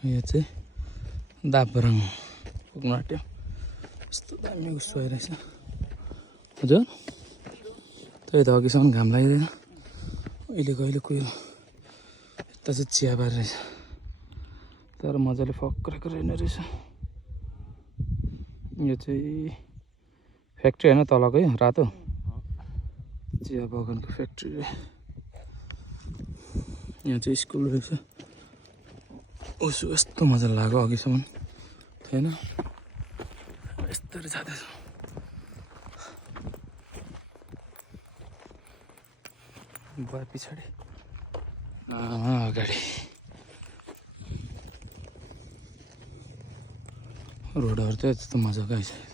यो चाहिँ दाबरङ पुग्नु आँट्यो। यस्तो दामी गुसो भइरहेछ हजुर। त्यही त अघिसम्म घाम लाग्दैन, अहिले कहिले कुयो। यता चाहिँ चियाबारी रहेछ, तर मजाले फक्रेको रहेन रहेछ। यो चाहिँ फ्याक्ट्री होइन तलकै रातो चिया बगानको फ्याक्ट्री। यहाँ चाहिँ स्कुल रहेछ। उसो यस्तो मजा लाग्यो, अघिसम्म थिएन, यस्तरी जाँदैछ। बुवा पछाडि अगाडि रोडहरू चाहिँ त्यस्तो मजाको आइसक्यो।